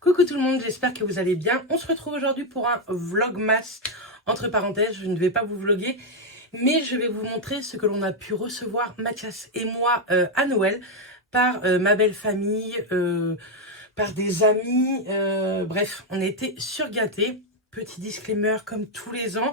Coucou tout le monde, j'espère que vous allez bien. On se retrouve aujourd'hui pour un vlogmas. Entre parenthèses, je ne vais pas vous vloguer, mais je vais vous montrer ce que l'on a pu recevoir, Mathias et moi, à Noël, par ma belle famille, par des amis. Bref, on était surgâtés. Petit disclaimer comme tous les ans.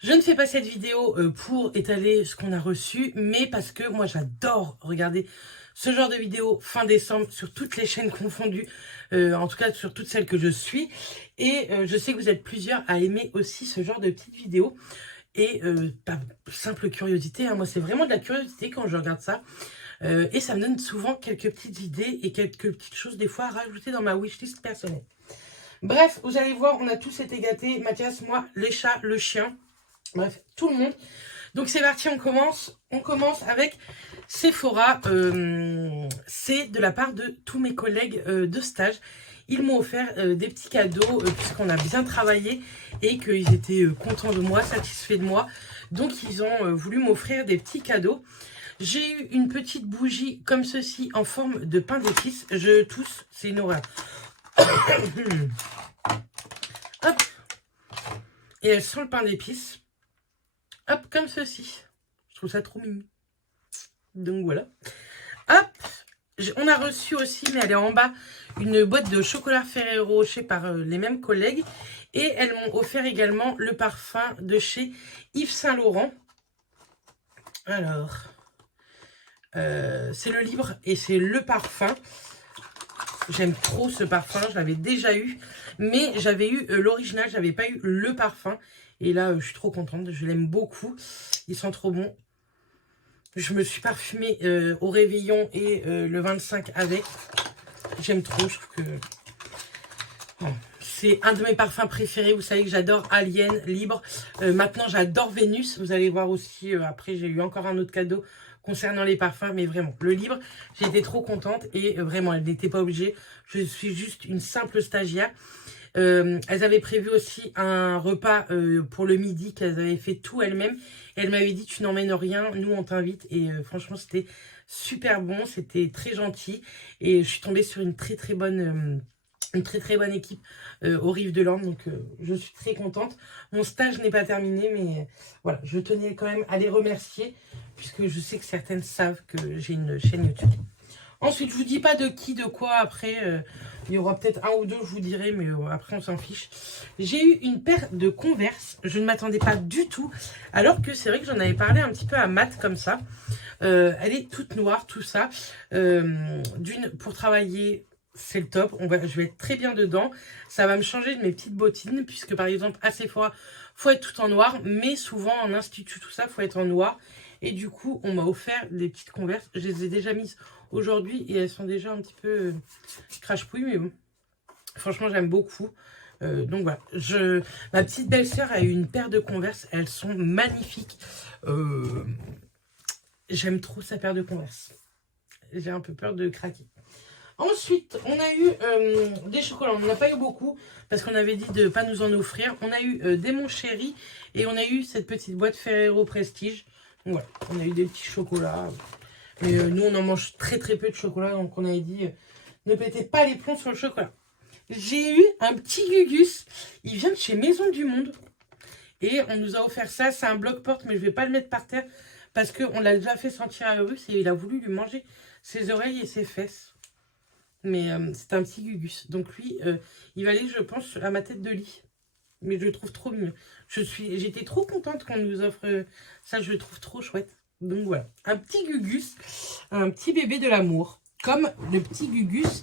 Je ne fais pas cette vidéo pour étaler ce qu'on a reçu, mais parce que moi j'adore regarder ce genre de vidéo fin décembre sur toutes les chaînes confondues, en tout cas sur toutes celles que je suis. Et je sais que vous êtes plusieurs à aimer aussi ce genre de petites vidéos. Et par simple curiosité, hein, moi c'est vraiment de la curiosité quand je regarde ça. Et ça me donne souvent quelques petites idées et quelques petites choses des fois à rajouter dans ma wishlist personnelle. Bref, vous allez voir, on a tous été gâtés. Mathias, moi, les chats, le chien. Bref, tout le monde. Donc c'est parti, on commence. On commence avec Sephora. C'est de la part de tous mes collègues de stage. Ils m'ont offert des petits cadeaux puisqu'on a bien travaillé et qu'ils étaient contents de moi, satisfaits de moi. Donc ils ont voulu m'offrir des petits cadeaux. J'ai eu une petite bougie comme ceci en forme de pain d'épices. Je tousse, c'est une horreur. Hop. Et elle sent le pain d'épices. Hop, comme ceci. Je trouve ça trop mignon. Donc voilà. Hop. On a reçu aussi, mais elle est en bas, une boîte de chocolat Ferrero Rocher par les mêmes collègues. Et elles m'ont offert également le parfum de chez Yves Saint Laurent. Alors, c'est le Libre et c'est le parfum. J'aime trop ce parfum, je l'avais déjà eu, mais j'avais eu l'original, j'avais pas eu le parfum. Et là, je suis trop contente, je l'aime beaucoup. Il sent trop bon. Je me suis parfumée au réveillon et le 25 avec. J'aime trop, je trouve que bon, c'est un de mes parfums préférés. Vous savez que j'adore Alien, Libre. Maintenant, j'adore Vénus. Vous allez voir aussi, après, j'ai eu encore un autre cadeau concernant les parfums, mais vraiment, le Libre, j'étais trop contente et vraiment, elle n'était pas obligée. Je suis juste une simple stagiaire. Elles avaient prévu aussi un repas pour le midi qu'elles avaient fait tout elles-mêmes. Et elle m'avait dit, tu n'emmènes rien, nous on t'invite. Et franchement, c'était super bon, c'était très gentil. Et je suis tombée sur une très très bonne équipe aux Rives de l'Orne, donc je suis très contente. Mon stage n'est pas terminé, mais voilà, je tenais quand même à les remercier, puisque je sais que certaines savent que j'ai une chaîne YouTube. Ensuite, je vous dis pas de qui, de quoi, après, il y aura peut-être un ou deux, je vous dirai, mais après on s'en fiche. J'ai eu une paire de Converse, je ne m'attendais pas du tout, alors que c'est vrai que j'en avais parlé un petit peu à Matt comme ça. Elle est toute noire, tout ça. Pour travailler, c'est le top. Je vais être très bien dedans. Ça va me changer de mes petites bottines, puisque par exemple, à Sephora, faut être tout en noir, mais souvent en institut, tout ça, faut être en noir. Et du coup, on m'a offert des petites Converse. Je les ai déjà mises aujourd'hui et elles sont déjà un petit peu crache-pouille, mais bon. Franchement, j'aime beaucoup. Donc voilà, ma petite belle-sœur a eu une paire de Converse. Elles sont magnifiques. J'aime trop sa paire de Converse. J'ai un peu peur de craquer. Ensuite, on a eu des chocolats. On n'en a pas eu beaucoup parce qu'on avait dit de ne pas nous en offrir. On a eu des Mon Chéri et on a eu cette petite boîte Ferrero Prestige. Donc voilà, on a eu des petits chocolats. Mais nous, on en mange très très peu de chocolat. Donc on avait dit, ne pétez pas les plombs sur le chocolat. J'ai eu un petit Gugus. Il vient de chez Maison du Monde. Et on nous a offert ça. C'est un bloc-porte, mais je ne vais pas le mettre par terre. Parce qu'on l'a déjà fait sentir à Eurus et il a voulu lui manger ses oreilles et ses fesses. Mais c'est un petit Gugus. Donc lui, il va aller, je pense, à ma tête de lit. Mais je le trouve trop mignon. J'étais trop contente qu'on nous offre ça. Je le trouve trop chouette. Donc voilà, un petit Gugus, un petit bébé de l'amour. Comme le petit Gugus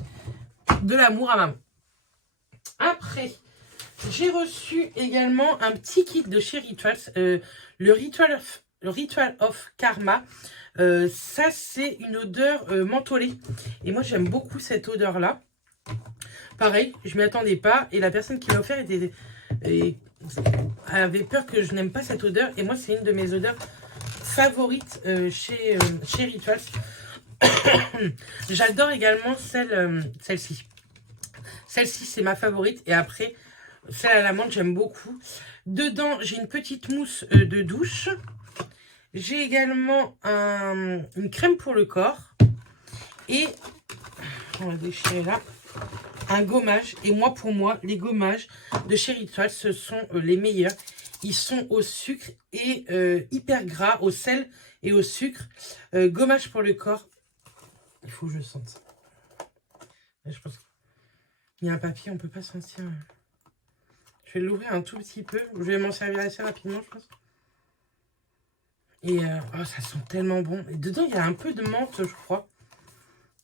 de l'amour à maman. Après, j'ai reçu également un petit kit de chez Rituals. Le Ritual of Karma. Ça, c'est une odeur mentholée. Et moi, j'aime beaucoup cette odeur-là. Pareil, je ne m'y attendais pas. Et la personne qui m'a offert avait peur que je n'aime pas cette odeur. Et moi, c'est une de mes odeurs favorites chez Rituals. J'adore également celle-ci. Celle-ci, c'est ma favorite. Et après, celle à la menthe, j'aime beaucoup. Dedans, j'ai une petite mousse de douche. J'ai également une crème pour le corps. Et on va déchirer là. un gommage. Et moi, pour moi, les gommages de Chéri Étoile, ce sont les meilleurs. Ils sont au sucre et hyper gras, au sel et au sucre. Gommage pour le corps. Il faut que je sente ça. Je pense qu'il y a un papier, on ne peut pas sentir. Je vais l'ouvrir un tout petit peu. Je vais m'en servir assez rapidement, je pense. Et oh, ça sent tellement bon. Et dedans, il y a un peu de menthe, je crois.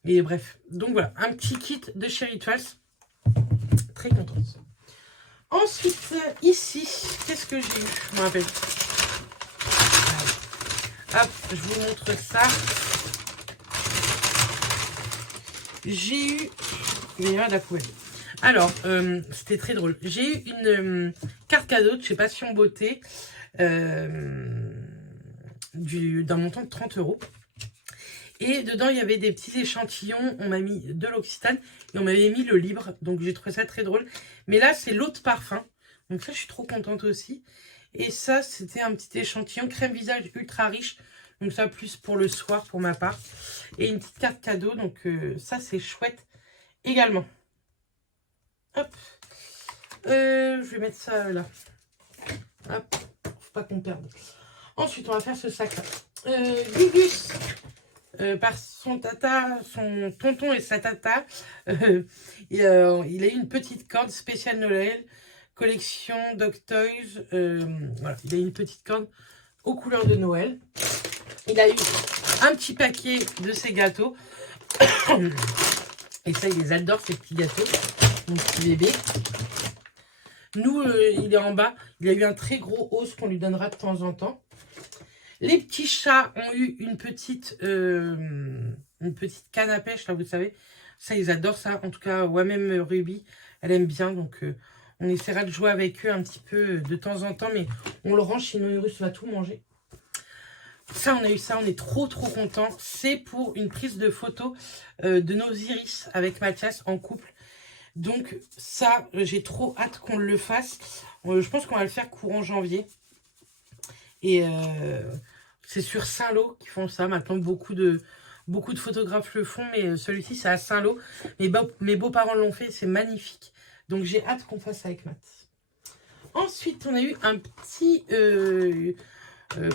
Et bref. Donc voilà, un petit kit de Chéri Étoile. Très contente. Ensuite, ici, qu'est-ce que j'ai eu? Je me rappelle. Hop, je vous montre ça. J'ai eu... Il y a de la poubelle. Alors, c'était très drôle. J'ai eu une carte cadeau de chez Passion Beauté d'un montant de 30 €. Et dedans, il y avait des petits échantillons. On m'a mis de l'Occitane et on m'avait mis le libre. Donc, j'ai trouvé ça très drôle. Mais là, c'est l'eau de parfum. Donc ça, je suis trop contente aussi. Et ça, c'était un petit échantillon crème visage ultra riche. Donc ça, plus pour le soir, pour ma part. Et une petite carte cadeau. Donc ça, c'est chouette également. Hop. Je vais mettre ça là. Hop. Faut pas qu'on perde. Ensuite, on va faire ce sac-là. Gugus. Par son tata, son tonton et sa tata, il a eu une petite corde spéciale Noël, collection Dog Toys. Voilà, il a eu une petite corde aux couleurs de Noël. Il a eu un petit paquet de ses gâteaux. Et ça, il les adore, ces petits gâteaux. Mon petit bébé. Nous, il est en bas. Il a eu un très gros os qu'on lui donnera de temps en temps. Les petits chats ont eu une petite canne à pêche, là, vous savez. Ça, ils adorent ça. En tout cas, ouais, même Ruby, elle aime bien. Donc, on essaiera de jouer avec eux un petit peu de temps en temps. Mais on le range, sinon Urus va tout manger. Ça, on a eu ça. On est trop, trop contents. C'est pour une prise de photo de nos iris avec Mathias en couple. Donc, ça, j'ai trop hâte qu'on le fasse. Je pense qu'on va le faire courant janvier. Et c'est sur Saint-Lô qu'ils font ça. Maintenant, beaucoup de photographes le font, mais celui-ci, c'est à Saint-Lô. Mes beaux-parents l'ont fait, c'est magnifique. Donc, j'ai hâte qu'on fasse ça avec Matt. Ensuite, on a eu un petit...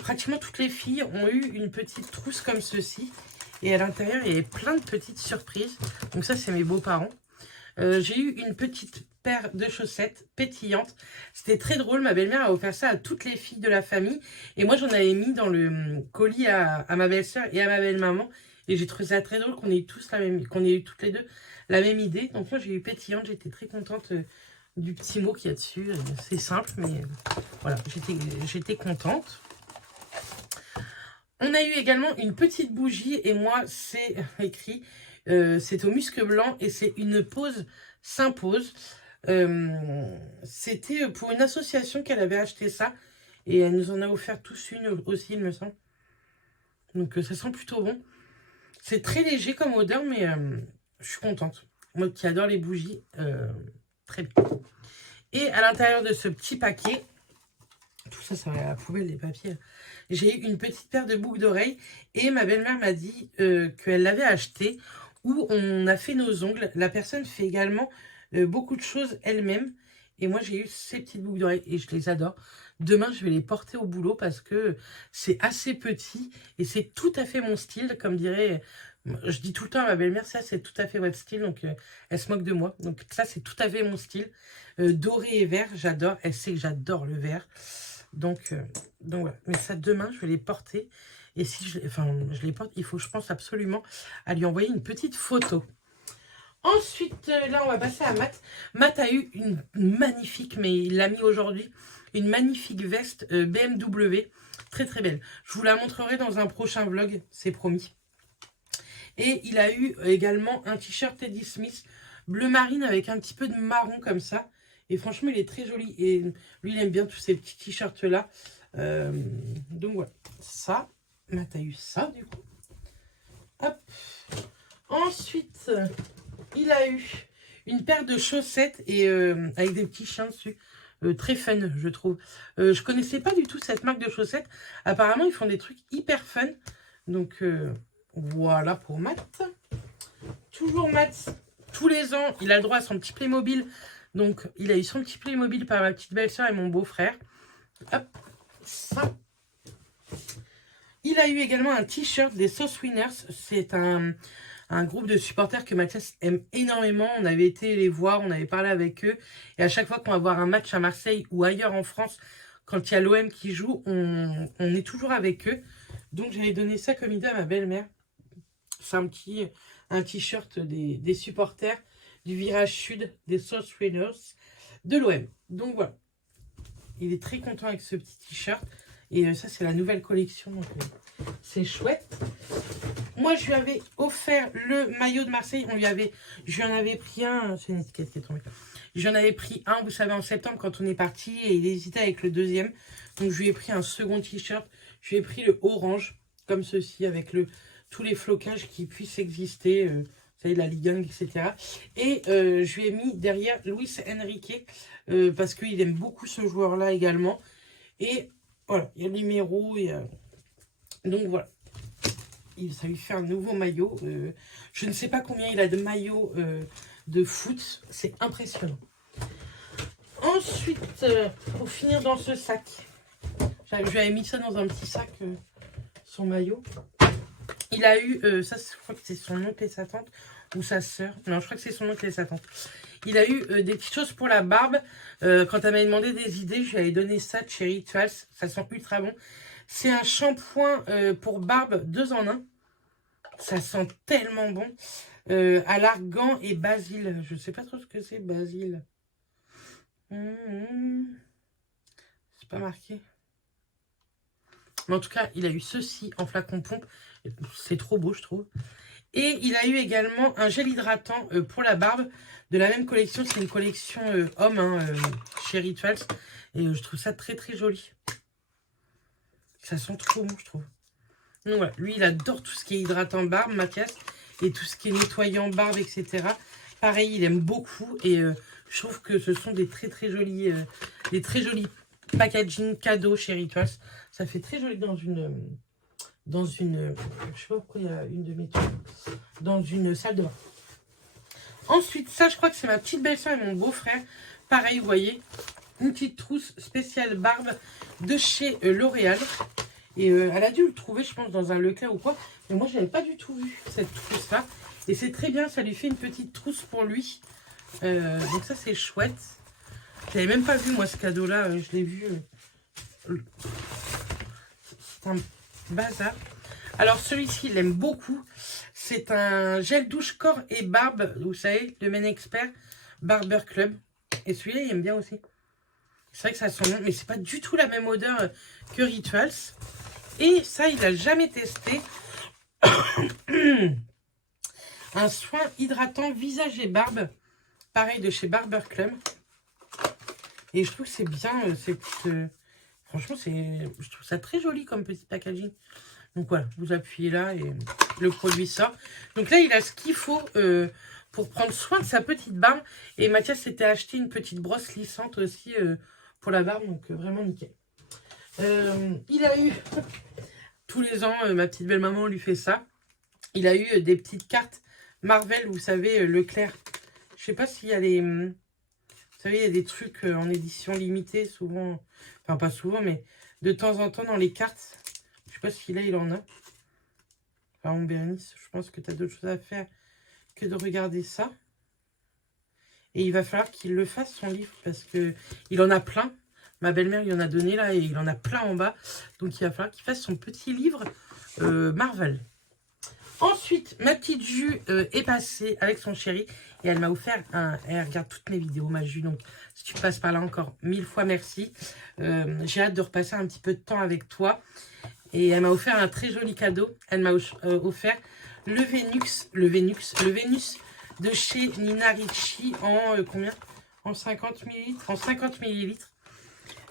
pratiquement toutes les filles ont eu une petite trousse comme ceci. Et à l'intérieur, il y avait plein de petites surprises. Donc ça, c'est mes beaux-parents. J'ai eu une petite paire de chaussettes pétillantes. C'était très drôle. Ma belle-mère a offert ça à toutes les filles de la famille. Et moi, j'en avais mis dans le colis à ma belle-sœur et à ma belle-maman. Et j'ai trouvé ça très drôle qu'on ait eu qu'on ait eu toutes les deux la même idée. Donc moi, j'ai eu pétillante. J'étais très contente du petit mot qu'il y a dessus. C'est simple, mais voilà, j'étais contente. On a eu également une petite bougie. Et moi, c'est écrit... c'est au musc blanc et c'est une pause s'impose. C'était pour une association qu'elle avait acheté ça. Et elle nous en a offert tous une aussi, il me semble. Donc ça sent plutôt bon. C'est très léger comme odeur, mais je suis contente. Moi qui adore les bougies, très bien. Et à l'intérieur de ce petit paquet, tout ça, ça va à la poubelle, les papiers. J'ai eu une petite paire de boucles d'oreilles. Et ma belle-mère m'a dit qu'elle l'avait acheté. Où on a fait nos ongles. La personne fait également beaucoup de choses elle-même. Et moi, j'ai eu ces petites boucles d'oreilles et je les adore. Demain, je vais les porter au boulot parce que c'est assez petit et c'est tout à fait mon style. Comme dirait, je dis tout le temps à ma belle-mère, ça, c'est tout à fait votre style. Donc, elle se moque de moi. Donc, ça, c'est tout à fait mon style. Doré et vert, j'adore. Elle sait que j'adore le vert. Donc voilà. Mais ça, demain, je vais les porter. Et si je les porte, il faut, je pense, absolument à lui envoyer une petite photo. Ensuite, là, on va passer à Matt. Matt a eu une magnifique, mais il l'a mis aujourd'hui, une magnifique veste BMW. Très, très belle. Je vous la montrerai dans un prochain vlog, c'est promis. Et il a eu également un t-shirt Teddy Smith bleu marine avec un petit peu de marron comme ça. Et franchement, il est très joli. Et lui, il aime bien tous ces petits t-shirts-là. Donc, voilà. Ça... Matt a eu ça du coup. Hop. Ensuite, il a eu une paire de chaussettes et avec des petits chiens dessus. Très fun, je trouve. Je connaissais pas du tout cette marque de chaussettes. Apparemment, ils font des trucs hyper fun. Donc, voilà pour Matt. Toujours Matt. tous les ans, il a le droit à son petit Playmobil. Donc, il a eu son petit Playmobil par ma petite belle-sœur et mon beau-frère. Hop, ça. Il a eu également un t-shirt des Sauce Winners. C'est un groupe de supporters que Mathias aime énormément. On avait été les voir, on avait parlé avec eux. Et à chaque fois qu'on va voir un match à Marseille ou ailleurs en France, quand il y a l'OM qui joue, on est toujours avec eux. Donc j'avais donné ça comme idée à ma belle-mère. C'est un t-shirt des supporters du virage sud des Sauce Winners de l'OM. Donc voilà. Il est très content avec ce petit t-shirt. Et ça, c'est la nouvelle collection. Donc c'est chouette. Moi, je lui avais offert le maillot de Marseille. Je lui en avais pris un. C'est une étiquette qui est tombée. J'en avais pris un, vous savez, en septembre quand on est parti. Et il hésitait avec le deuxième. Donc, je lui ai pris un second t-shirt. Je lui ai pris le orange, comme ceci, avec tous les flocages qui puissent exister. Vous savez, la Ligue 1, etc. Et je lui ai mis derrière Luis Enrique. Parce qu'il aime beaucoup ce joueur-là également. Et voilà, il y a le numéro. Donc, voilà. Ça lui fait un nouveau maillot. Je ne sais pas combien il a de maillots de foot. C'est impressionnant. Ensuite, pour finir dans ce sac, j'avais mis ça dans un petit sac, son maillot. Il a eu, ça je crois que c'est son oncle et sa tante, ou sa sœur. Non, je crois que c'est son oncle et sa tante. Il a eu des petites choses pour la barbe. Quand elle m'avait demandé des idées, je lui avais donné ça de chez Rituals. Ça sent ultra bon. C'est un shampoing pour barbe 2 en 1. Ça sent tellement bon. À l'argan et basil. Je ne sais pas trop ce que c'est, basil. C'est pas marqué. Mais en tout cas, il a eu ceci en flacon pompe. C'est trop beau, je trouve. Et il a eu également un gel hydratant pour la barbe de la même collection. C'est une collection homme chez Rituals. Et je trouve ça très très joli. Ça sent trop bon, je trouve. Donc voilà, lui, il adore tout ce qui est hydratant barbe, Mathias. Et tout ce qui est nettoyant barbe, etc. Pareil, il aime beaucoup. Et je trouve que ce sont des très très jolis packaging cadeaux chez Rituals. Ça fait très joli dans une je sais pas pourquoi il y a une de mes trucs, dans une salle de bain. Ensuite, ça, je crois que c'est ma petite belle-sœur et mon beau-frère. Pareil, vous voyez, une petite trousse spéciale barbe de chez L'Oréal. Et elle a dû le trouver, je pense, dans un Leclerc ou quoi. Mais moi, je n'avais pas du tout vu cette trousse-là. Et c'est très bien, ça lui fait une petite trousse pour lui. Donc ça, c'est chouette. Je n'avais même pas vu, moi, ce cadeau-là. Je l'ai vu. C'est un bazar. Alors, celui-ci, il aime beaucoup. C'est un gel douche corps et barbe. Vous savez, le Men Expert Barber Club. Et celui-là, il aime bien aussi. C'est vrai que ça sent bon, mais c'est pas du tout la même odeur que Rituals. Et ça, il n'a jamais testé. Un soin hydratant visage et barbe. Pareil de chez Barber Club. Et je trouve que c'est bien. Franchement, je trouve ça très joli comme petit packaging. Donc voilà, vous appuyez là et le produit sort. Donc là, il a ce qu'il faut pour prendre soin de sa petite barbe. Et Mathias s'était acheté une petite brosse lissante aussi pour la barbe. Donc vraiment nickel. Il a eu, tous les ans, ma petite belle-maman lui fait ça. Il a eu des petites cartes Marvel, vous savez, Leclerc. Je sais pas s'il y a des... Vous savez, il y a des trucs en édition limitée, souvent... Enfin, pas souvent, mais de temps en temps dans les cartes. Je sais pas si là, il en a. Enfin, Bérénice, je pense que tu as d'autres choses à faire que de regarder ça. Et il va falloir qu'il le fasse, son livre, parce que il en a plein. Ma belle-mère lui en a donné, là, et il en a plein en bas. Donc, il va falloir qu'il fasse son petit livre Marvel. Ensuite, ma petite Jus est passée avec son chéri. Et elle m'a offert elle regarde toutes mes vidéos, ma Jus. Donc, si tu passes par là encore, 1000 fois merci. J'ai hâte de repasser un petit peu de temps avec toi. Et elle m'a offert un très joli cadeau. Elle m'a offert le Vénus de chez Nina Ricci en combien? En 50 ml. En 50 ml.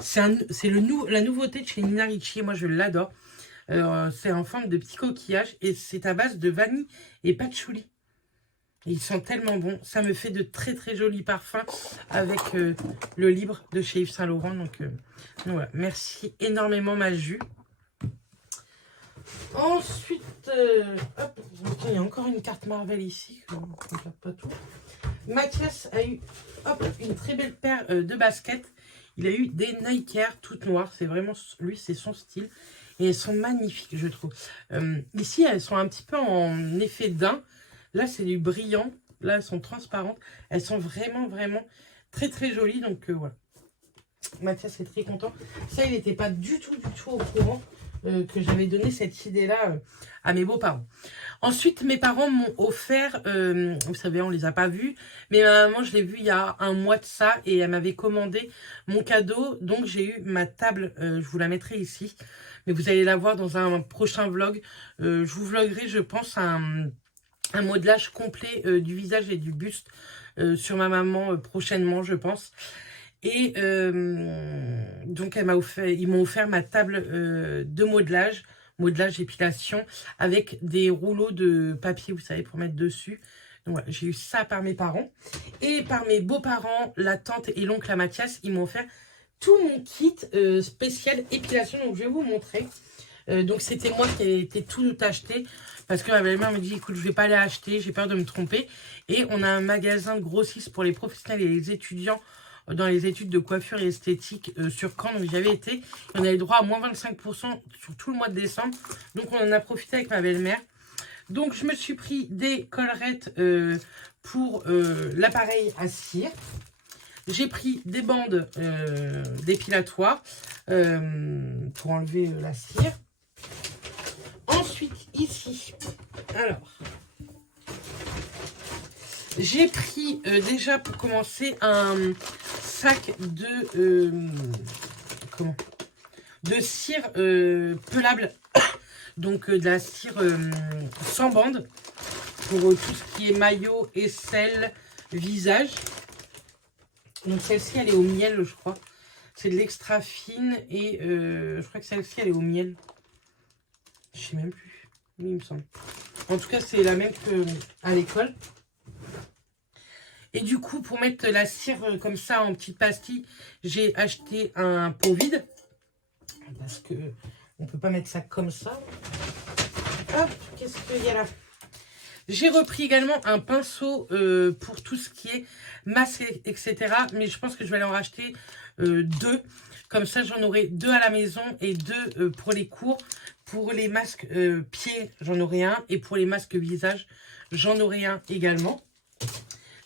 C'est la nouveauté de chez Nina Ricci. Moi, je l'adore. C'est en forme de petit coquillage. Et c'est à base de vanille et patchouli. Et ils sont tellement bons. Ça me fait de très très jolis parfums avec le Libre de chez Yves Saint Laurent. Donc voilà. Merci énormément, ma Jus. Ensuite, hop, il y a encore une carte Marvel ici. On ne regarde pas tout. Mathias a eu hop, une très belle paire de baskets. Il a eu des Nike Air toutes noires. C'est vraiment, lui, c'est son style. Et elles sont magnifiques, je trouve. Ici, elles sont un petit peu en effet daim. Là, c'est du brillant. Là, elles sont transparentes. Elles sont vraiment, vraiment très, très jolies. Donc, voilà. Mathias est très content. Ça, il n'était pas du tout au courant que j'avais donné cette idée-là à mes beaux-parents. Ensuite, mes parents m'ont offert, vous savez, on les a pas vus, mais ma maman, je l'ai vue il y a un mois de ça et elle m'avait commandé mon cadeau. Donc, j'ai eu ma table, je vous la mettrai ici, mais vous allez la voir dans un prochain vlog. Je vous vloguerai, je pense, un modelage complet du visage et du buste sur ma maman prochainement, je pense. Et donc, ils m'ont offert ma table de modelage épilation, avec des rouleaux de papier, vous savez, pour mettre dessus. Donc voilà, j'ai eu ça par mes parents. Et par mes beaux-parents, la tante et l'oncle à Mathias, ils m'ont offert tout mon kit spécial épilation. Donc, je vais vous montrer. Donc, c'était moi qui ai été tout acheté. Parce que ma belle-mère me dit, écoute, je vais pas aller acheter, j'ai peur de me tromper. Et on a un magasin de grossistes pour les professionnels et les étudiants dans les études de coiffure et esthétique sur Caen. Donc j'avais été, on avait le droit à moins 25% sur tout le mois de décembre. Donc on en a profité avec ma belle-mère. Donc je me suis pris des collerettes pour l'appareil à cire. J'ai pris des bandes dépilatoires pour enlever la cire. Ensuite ici, alors... j'ai pris déjà pour commencer un sac de cire pelable, donc de la cire sans bande pour tout ce qui est maillot, aisselle, visage. Donc celle-ci elle est au miel, je crois. C'est de l'extra fine et je crois que celle-ci elle est au miel. Je sais même plus, mais il me semble. En tout cas c'est la même qu'à l'école. Et du coup, pour mettre la cire comme ça en petites pastilles, j'ai acheté un pot vide. Parce que on ne peut pas mettre ça comme ça. Hop, qu'est-ce qu'il y a là? J'ai repris également un pinceau pour tout ce qui est masque, etc. Mais je pense que je vais aller en racheter deux. Comme ça, j'en aurai deux à la maison et deux pour les cours. Pour les masques pieds, j'en aurai un. Et pour les masques visage, j'en aurai un également.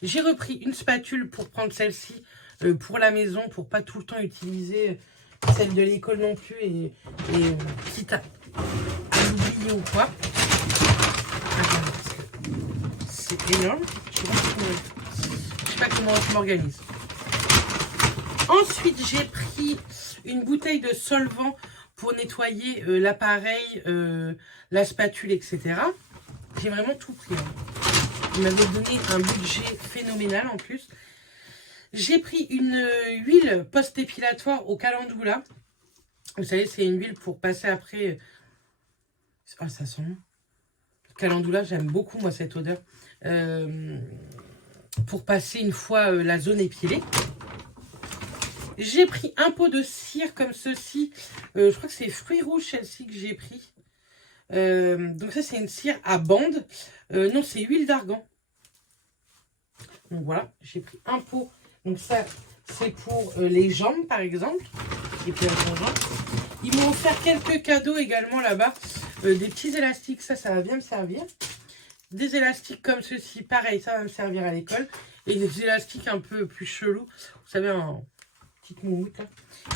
J'ai repris une spatule pour prendre celle-ci pour la maison, pour pas tout le temps utiliser celle de l'école non plus et quitte à l'oublier ou quoi. C'est énorme. Je sais pas comment je m'organise. Ensuite, j'ai pris une bouteille de solvant pour nettoyer l'appareil, la spatule, etc. J'ai vraiment tout pris. Il m'avait donné un budget phénoménal en plus. J'ai pris une huile post-épilatoire au calendula. Vous savez, c'est une huile pour passer après... Ah, ça sent bon. Calendula, j'aime beaucoup, moi, cette odeur. Pour passer une fois la zone épilée. J'ai pris un pot de cire comme ceci. Je crois que c'est fruits rouges, celle-ci que j'ai pris. Donc ça, c'est une cire à bande. Non, c'est huile d'argan. Donc voilà, j'ai pris un pot. Donc ça, c'est pour les jambes, par exemple. Et puis ils m'ont offert quelques cadeaux également là-bas. Des petits élastiques, ça va bien me servir. Des élastiques comme ceci, pareil, ça va me servir à l'école. Et des élastiques un peu plus chelous. Vous savez, en petite moumoute, là.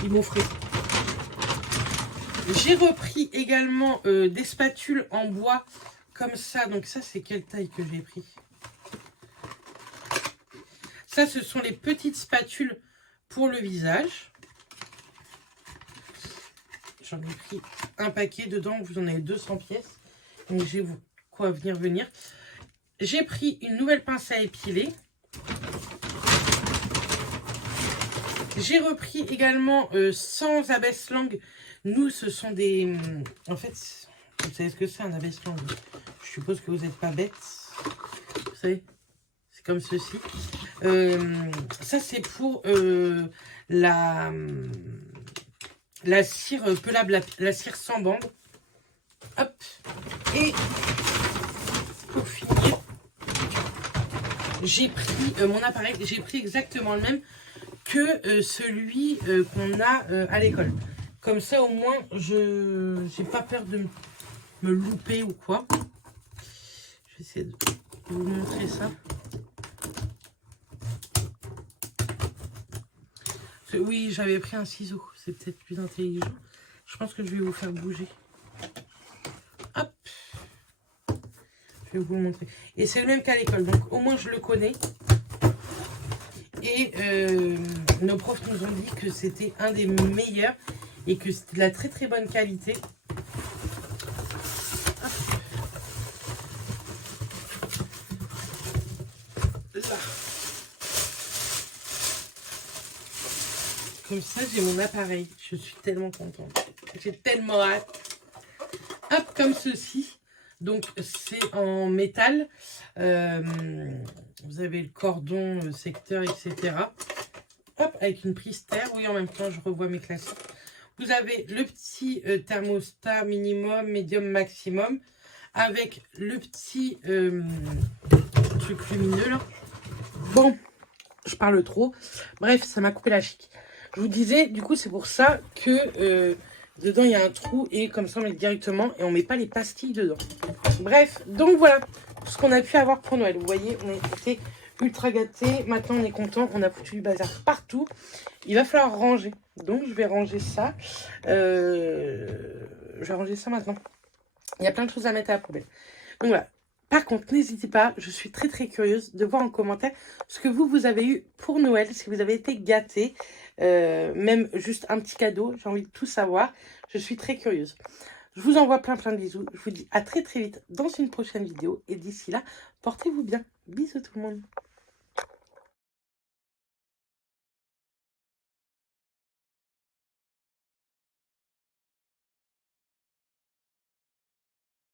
Ils m'ont offert. J'ai repris également des spatules en bois comme ça. Donc ça, c'est quelle taille que j'ai pris? Ça, ce sont les petites spatules pour le visage. J'en ai pris un paquet dedans. Vous en avez 200 pièces. Donc j'ai quoi venir. J'ai pris une nouvelle pince à épiler. J'ai repris également sans abaisse-langue. Nous, ce sont des... En fait, vous savez ce que c'est un abaisse-langue? Je suppose que vous n'êtes pas bêtes. Vous savez, c'est comme ceci. Ça, c'est pour la cire pelable, la cire sans bande. Hop. Et pour finir, j'ai pris mon appareil. J'ai pris exactement le même que celui qu'on a à l'école. Comme ça, au moins, je n'ai pas peur de me louper ou quoi. Je vais essayer de vous montrer ça. Oui, j'avais pris un ciseau. C'est peut-être plus intelligent. Je pense que je vais vous faire bouger. Hop. Je vais vous le montrer. Et c'est le même qu'à l'école. Donc, au moins, je le connais. Et nos profs nous ont dit que c'était un des meilleurs et que c'était de la très très bonne qualité. Là. Comme ça, j'ai mon appareil. Je suis tellement contente. J'ai tellement hâte. Hop, comme ceci. Donc, c'est en métal. Vous avez le cordon, secteur, etc. Hop, avec une prise terre. Oui, en même temps, je revois mes classiques. Vous avez le petit thermostat minimum, médium, maximum. Avec le petit truc lumineux, là. Bon, je parle trop. Bref, ça m'a coupé la chic. Je vous disais, du coup, c'est pour ça que dedans, il y a un trou. Et comme ça, on met directement et on ne met pas les pastilles dedans. Bref, donc voilà tout ce qu'on a pu avoir pour Noël. Vous voyez, on a été ultra gâtés. Maintenant, on est content. On a foutu du bazar partout. Il va falloir ranger. Donc, je vais ranger ça. Je vais ranger ça maintenant. Il y a plein de choses à mettre à la poubelle. Donc voilà. Par contre, n'hésitez pas, je suis très très curieuse de voir en commentaire ce que vous avez eu pour Noël, si vous avez été gâtés, même juste un petit cadeau, j'ai envie de tout savoir. Je suis très curieuse. Je vous envoie plein de bisous. Je vous dis à très très vite dans une prochaine vidéo. Et d'ici là, portez-vous bien. Bisous tout le monde.